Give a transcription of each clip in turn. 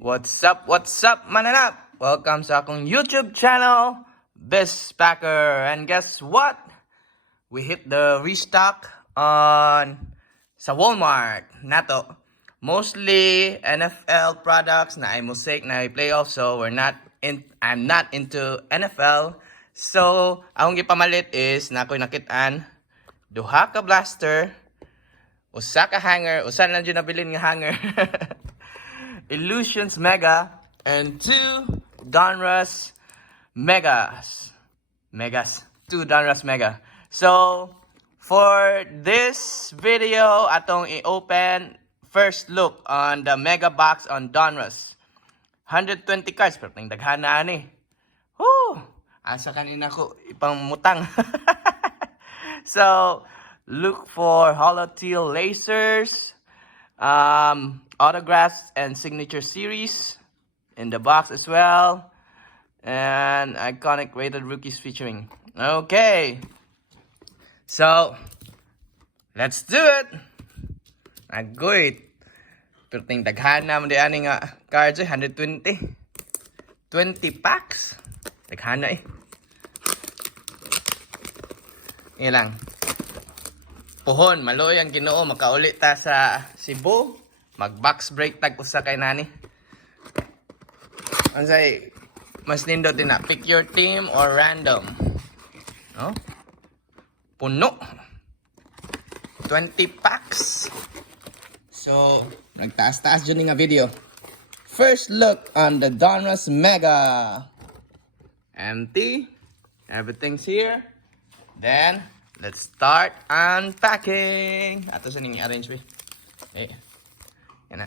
What's up, mananap? Welcome sa akong YouTube channel, Best Packer. And guess what? We hit the restock on sa Walmart. Nato. Mostly NFL products na ay mosaic na ay playoff. So I'm not into NFL. So, akong gipamalit is na ako'y nakitaan duha ka blaster, usa ka hanger, usa lang dyan nabilin nga hanger. Illusions Mega, and 2 Donruss Megas. 2 Donruss Mega. So, for this video, atong i-open first look on the Mega Box on Donruss. 120 cards, pero ting daghan na ani. Woo! Asa kanina ko ipamutang. So, look for Holo Teal lasers, autographs and signature series in the box as well, and iconic rated rookies featuring. Okay, so let's do it. Agoy, pero ting daghan na mo di ani nga cards 120 packs. Daghan na ilang puhon maloy ang Ginoo, makaulit ta sa Cebu, mag box break tag usa kay nani. Unsay mas nindot din na pick your team or random, no? Puno 20 packs. So nagtaas-taas jud nga video. First look on the Donruss Mega. Empty, everything's here. Then let's start unpacking. Ato sa ning arrange we. Ana.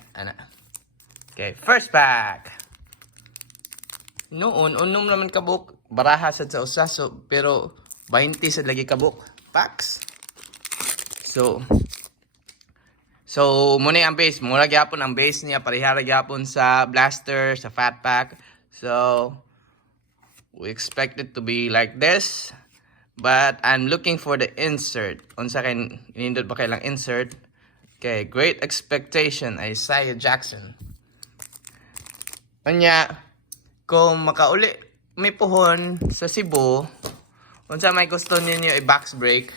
Okay, first pack. Noon, unom naman kabuk. Baraha sad sa usa, so, pero 20 sad lagi kabuk packs. So muna ang base. Mura gyapon ang base niya. Parihara gyapon sa blaster, sa fat pack. So, we expect it to be like this. But I'm looking for the insert. Unsa kay nindot ba kay lang insert? Okay, Great Expectation, Isaiah Jackson. Unya, kung makauli may puhon sa Cebu, unsa may gusto ninyo i-box break,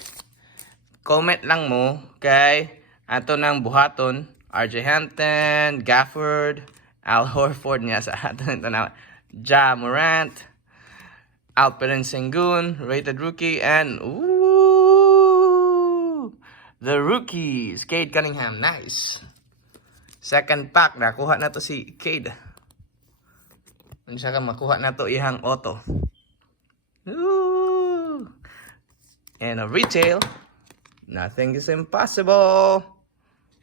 comment lang mo kay ato nang buhaton, RJ Hampton, Gafford, Al Horford niya sa aton ito na, Ja Morant, Alperen Sengun, rated rookie, and the rookies, Cade Cunningham, nice. Second pack, nakuha na to si Cade. Ano siya ka makuha na to ihang auto. Ooh. And a retail, nothing is impossible.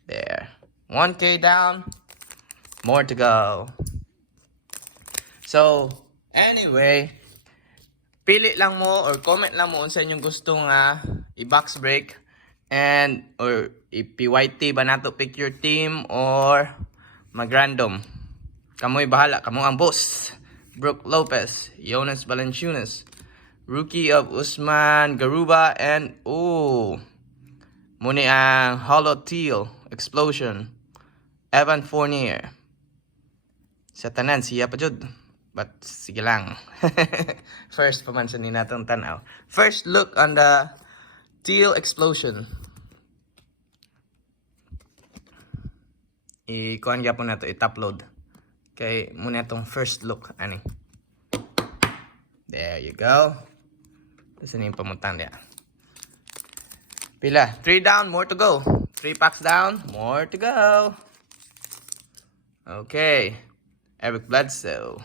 There, 1K down, more to go. So, anyway, pili lang mo or comment lang mo sa inyong gustong i-box break and or i-PYT ba nato, pick your team or mag-random. Kamoy bahala, kamo ang boss. Brook Lopez, Jonas Valanciunas, rookie of Usman Garuba, and muni ang Holo Teal Explosion, Evan Fournier. Sa tanan siya pa jud. But sige lang. First pamansa ni natong tanaw. First look on the Teal Explosion. I-kuhan gyapon na to, i-upload. Okay, muna itong first look ani. There you go. Kasi na yung pamutang niya. Pila? 3 down, more to go. 3 packs down, more to go. Okay. Eric Bledsoe,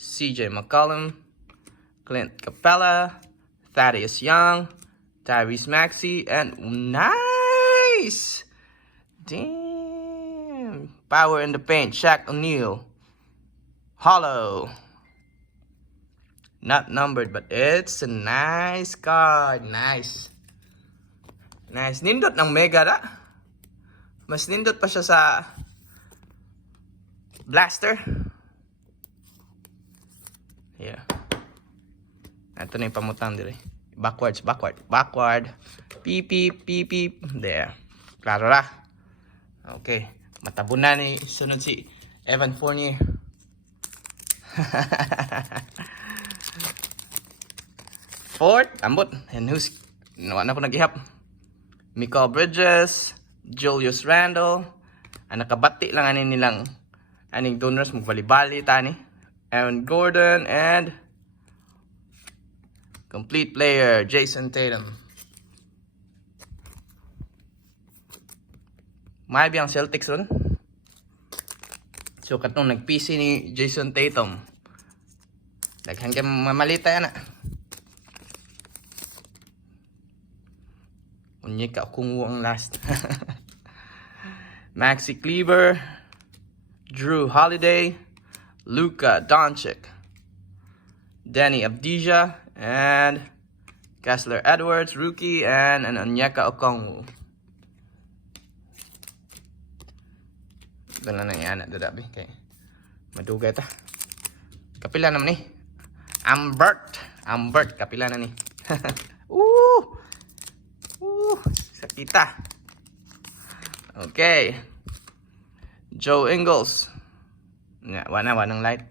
CJ McCollum, Clint Capella, Thaddeus Young, Tyrese Maxey, and nice! Damn! Power in the paint, Shaq O'Neal. Holo. Not numbered, but it's a nice card. Nice. Nice. Nindot ng Mega da. Mas nindot pa siya sa blaster. Yeah. Ito na yung pamutang dire. Backward. Beep. There. Klaro ra. Okay. Matabunan ni sunod si Evan Fournier. Fourth, ambot. And who's, na ko nag-ihap. Mikal Bridges, Julius Randle. Ang nakabati lang anin nilang aning donors magbali-bali tani. Aaron Gordon and complete player Jason Tatum. May biyang Celtics ron. So katong nag-PC ni Jason Tatum. Daghan kay mamalita yana. Unyi ka kung ang last. Maxi Kleber, Drew Holiday, Luka Doncic, Danny Avdija, and Kessler Edwards, rookie, and an Onyeka Okongwu. Doon lang yan, dadabi. Okay. Madugay ta. Kapila naman ni. Ambert, kapila na ni. Sakita. Okay. Joe Ingles. Wanang light.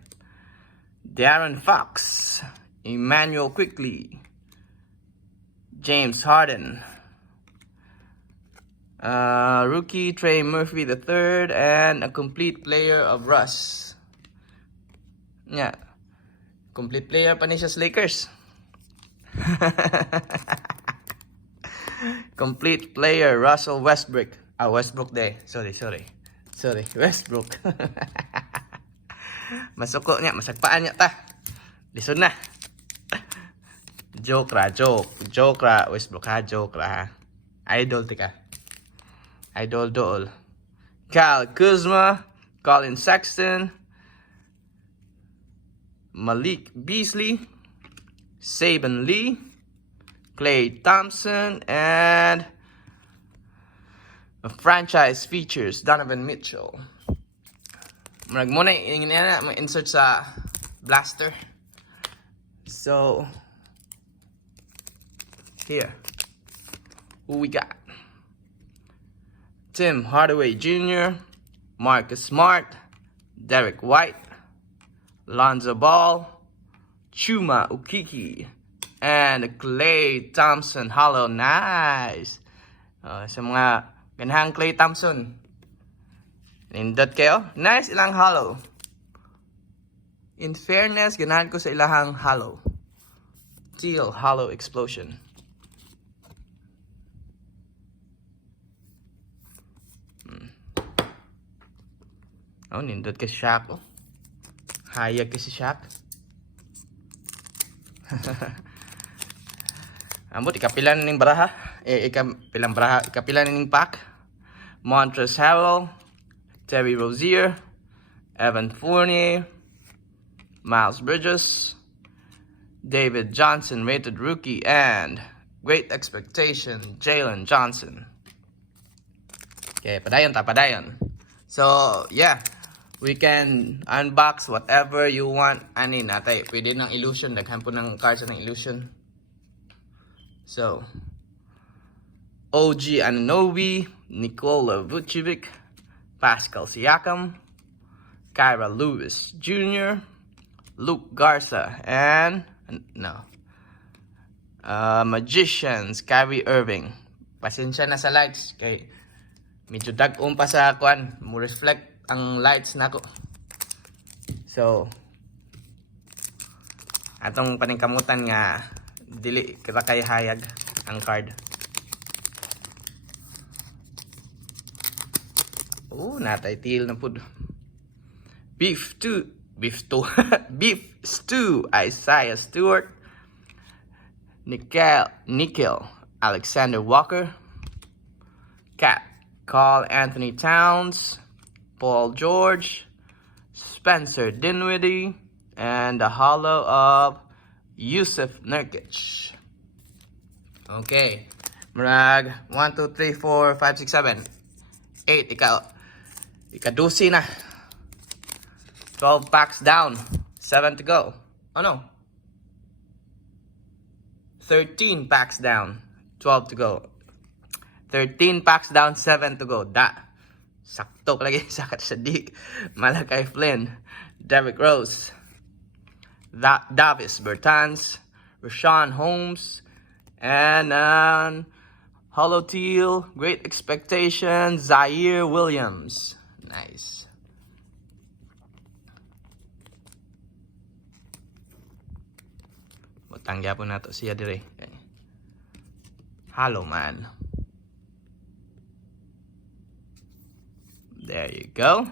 Darren Fox. Emmanuel Quickly. James Harden. Rookie Trey Murphy III and a complete player of Russ. Yeah. Complete player pa ni siya sa Lakers. Complete player Russell Westbrook. Westbrook day. Sorry. Westbrook. Masuko niya, masagpaan niya ta. Listen na. Joke ra. Westbrook ha, joke ra ha. Idol tika. Idol dool. Kyle Kuzma, Colin Sexton, Malik Beasley, Saban Lee, Klay Thompson, and a franchise features Donovan Mitchell. Marag muna ingin na ma-insert sa blaster. So here, who we got? Tim Hardaway Jr., Marcus Smart, Derek White, Lonzo Ball, Chuma Okeke, and Klay Thompson Holo. Nice! Sa mga ganahang Klay Thompson. Nindot kayo? Nice ilang Holo. In fairness, ganahan ko sa ilahang Holo. Teal Holo Explosion. Nindot ka si Shaq. Hayag ka si Shaq. Ambot, ikapilan ning baraha. Ikapilan ning pack. Montrezl Harrell, Terry Rozier, Evan Fournier, Miles Bridges, David Johnson, rated rookie, and Great Expectation, Jalen Johnson. Okay, padayon. So, yeah. We can unbox whatever you want. Ani natay, pwede ng illusion. Daghan po ng cards ng illusion. So, OG Anunoby, Nikola Vucevic, Pascal Siakam, Kyra Lewis Jr., Luke Garza, and Magicians, Kyrie Irving. Pasensya na sa lights kay medyo dag-on pa sa kwan, mo reflect ang lights nako. So atong paningkamutan nga dili kita kay hayag ang card. Natay teal na pud. Beef Stew, Isaiah Stewart, Nickel Alexander Walker, Cat Carl Anthony Towns, Paul George, Spencer Dinwiddie, and the holo of Yusuf Nurkic. Okay. Marag 1, 2, 3, 4, 5, 6, 7, 8. Ikadusi na. 12 packs down. 7 to go. Oh no. 13 packs down. 12 to go. 13 packs down. 7 to go. Sakto lagi Sakat Sadiq, Malachi Flynn, Derrick Rose, Davis Bertans, Rashawn Holmes, and Holo Teal, Great Expectations, Zaire Williams. Nice. Butang po na to siya dire. Halo man. There you go.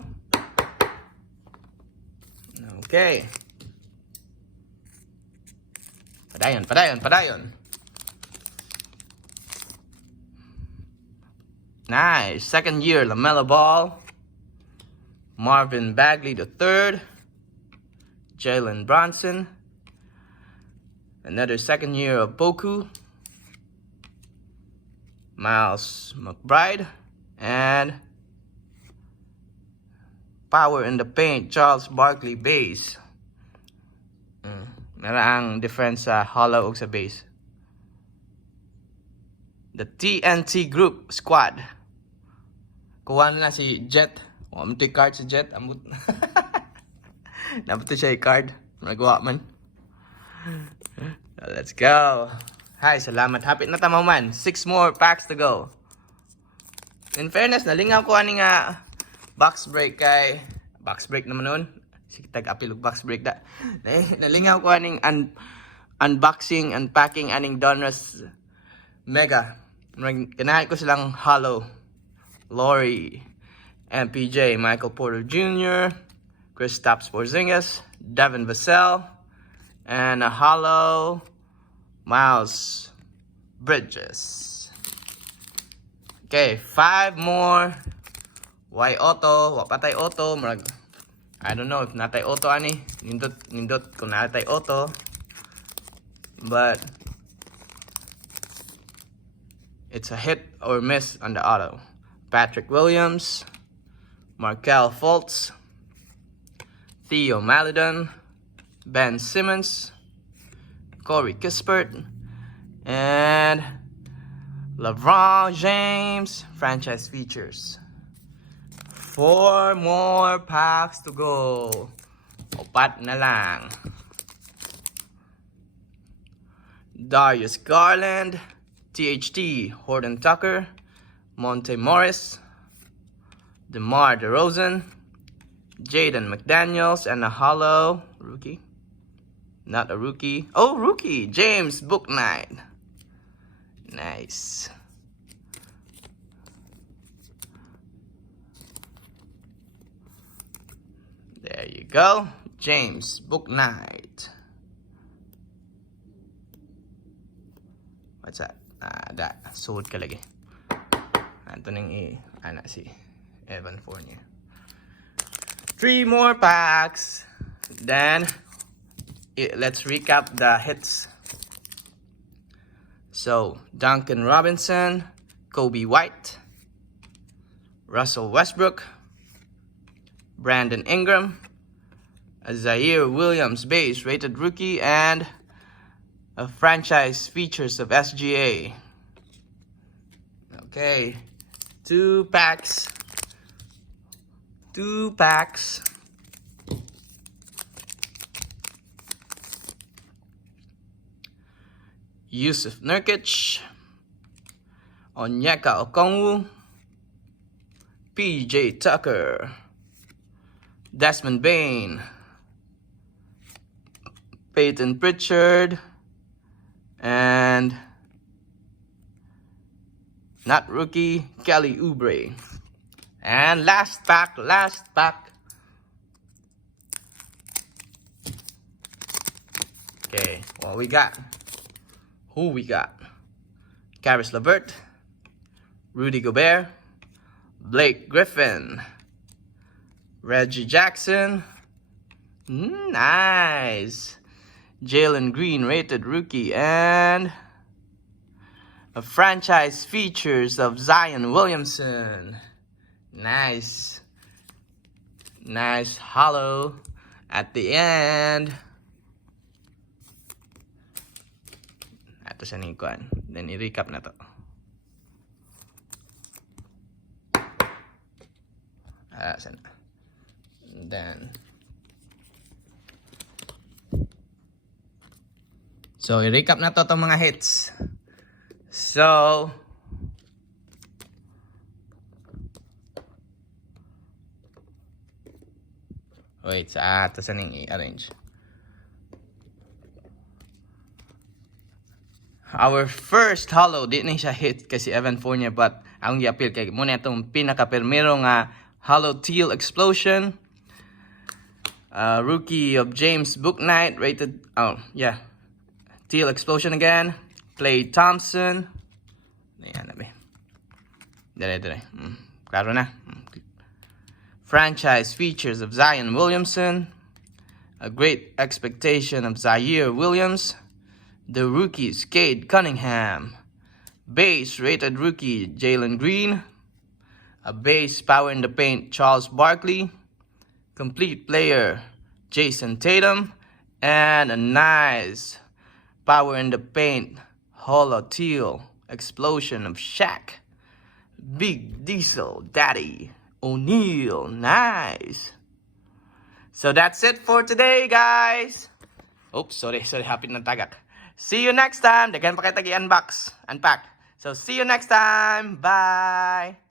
Okay. Padayon. Nice. Second year, LaMelo Ball. Marvin Bagley III. Jalen Bronson. Another second year of Boku. Miles McBride. And Power in the Paint, Charles Barkley base. Ang difference sa hollow ug sa base. The TNT Group Squad. Kuha na si Jet. May card si Jet. Ambot. Nabot siya i-card. Nagawa man. Let's go. Hi, salamat. Hapit na tama man. 6 more packs to go. In fairness, nalingaw ko ani nga box break kay box break naman nun. Sige, tag-apilog box break da. Nalingaw ko aning unboxing, unpacking aning Donruss Mega. Kinahay ko silang Holo, Lori, MPJ, Michael Porter Jr., Kristaps Porzingis, Devin Vassell, and a Holo Miles Bridges. Okay, 5 more. Why auto? Wapatay auto. I don't know if natay auto ani. Nindot kung natay auto. But it's a hit or miss on the auto. Patrick Williams, Markelle Fultz, Theo Maledon, Ben Simmons, Corey Kispert, and LeBron James franchise features. 4 more packs to go. Opat na lang. Darius Garland, THT, Horton Tucker, Monte Morris, DeMar DeRozan, Jaden McDaniels, and a Holo rookie. Not a rookie. Oh, rookie. James Bouknight. Nice. There you go. James Bouknight. What's that? That. Suot ka lagi. Ito nang ana si Evan Fournier. 3 more packs. Then, let's recap the hits. So, Duncan Robinson, Kobe White, Russell Westbrook, Brandon Ingram, a Zaire Williams base rated rookie, and a franchise features of SGA. Okay, 2 packs. 2 packs. Yusuf Nurkic, Onyeka Okongwu, PJ Tucker, Desmond Bane, Peyton Pritchard, and not rookie, Kelly Oubre. And last pack. Okay, what we got? Who we got? Caris LeVert, Rudy Gobert, Blake Griffin, Reggie Jackson, nice, Jalen Green rated rookie, and a franchise features of Zion Williamson. Nice holo at the end. Ito sa nikuan. Then i-recap na to. Then, so, i-recap na to itong mga hits. So, wait, sa ito sa ning i-arrange. Our first holo, di na siya hit kasi Evan Fournier, but ang i-appeal kay muna itong pinaka-permero nga Holo Teal Explosion. Rookie of James Bouknight, rated, Teal Explosion again. Klay Thompson. Ayan na ba? Dire. Klaro na. Franchise features of Zion Williamson. A great expectation of Zaire Williams. The rookies, Cade Cunningham. Base rated rookie, Jalen Green. A base power in the paint, Charles Barkley. Complete player, Jason Tatum. And a nice power in the paint, Holo Teal Explosion of Shaq. Big Diesel Daddy O'Neal. Nice. So that's it for today, guys. Oops, sorry, hapit ng tagak. See you next time. Daghan pa kayo tagi-unpack. So see you next time. Bye.